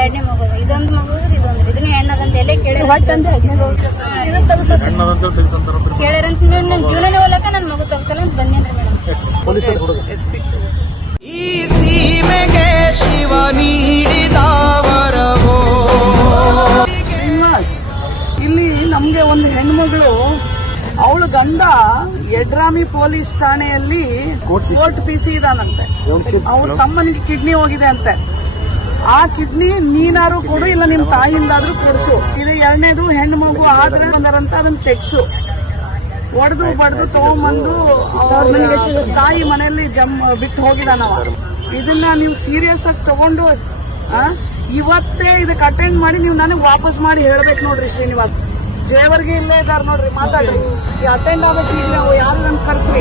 ಎರಡನೇ ಮಗು ಇದೊಂದು ಮಗು ಇದನ್ನ ಹೆಣ್ಣದಂತ ಎಲ್ಲೇ ಕೇಳ್ಯಾರಂತ ನನ್ನ ಜೀವನನೇ ಹೋಲಕ ನನ್ನ ಮಗು ತಗ್ಸಲ್ಲ ಅಂತ ಬಂದೇನ್ರಿ ಮೇಡಮ್. ಈ ಸೀಮೆಗೆ ಶಿವ ನೀಡಿದವರವೋ. ಇಲ್ಲಿ ನಮ್ಗೆ ಒಂದು ಹೆಣ್ಮಗಳು ಅವಳು ಗಂಡ ಯಡ್ರಾಮಿ ಪೊಲೀಸ್ ಠಾಣೆಯಲ್ಲಿ ಕೋರ್ಟ್ ಪಿಸಿ ಇದಾನಂತೆ. ಅವ್ರ ತಮ್ಮನಿಗೆ ಕಿಡ್ನಿ ಹೋಗಿದೆ ಅಂತೆ. ಆ ಕಿಡ್ನಿ ನೀನಾರು ಕೊಡು, ಇಲ್ಲ ನಿಮ್ ತಾಯಿಯಿಂದಾದ್ರೂ ಕೊಡ್ಸು. ಇದು ಎರಡನೇದು ಹೆಣ್ಣು ಮಗು ಆದ್ರೆ ಬಂದರಂತ ಅದನ್ನ ತೆಗ್ಸು. ಒಡೆದು ಬಡ್ದು ತಗೊಂಬಂದು ತಾಯಿ ಮನೆಯಲ್ಲಿ ಬಿಟ್ಟು ಹೋಗಿದಾನವ. ಇದನ್ನ ನೀವು ಸೀರಿಯಸ್ ಆಗಿ ತಗೊಂಡು ಇವತ್ತೇ ಇದಕ್ಕೆ ಅಟೆಂಡ್ ಮಾಡಿ ನೀವು ನನಗೆ ವಾಪಸ್ ಮಾಡಿ ಹೇಳ್ಬೇಕು ನೋಡ್ರಿ. ಶ್ರೀನಿವಾಸ್ ಜೇವರ್ಗೆ ಇಲ್ಲೇ ಇದಾರ ನೋಡ್ರಿ, ಮಾತಾಡ್ರಿ. ಅಟೆಂಡ್ ಆಗಬೇಕು, ಯಾರು ನನ್ ಕರ್ಸ್ರಿ.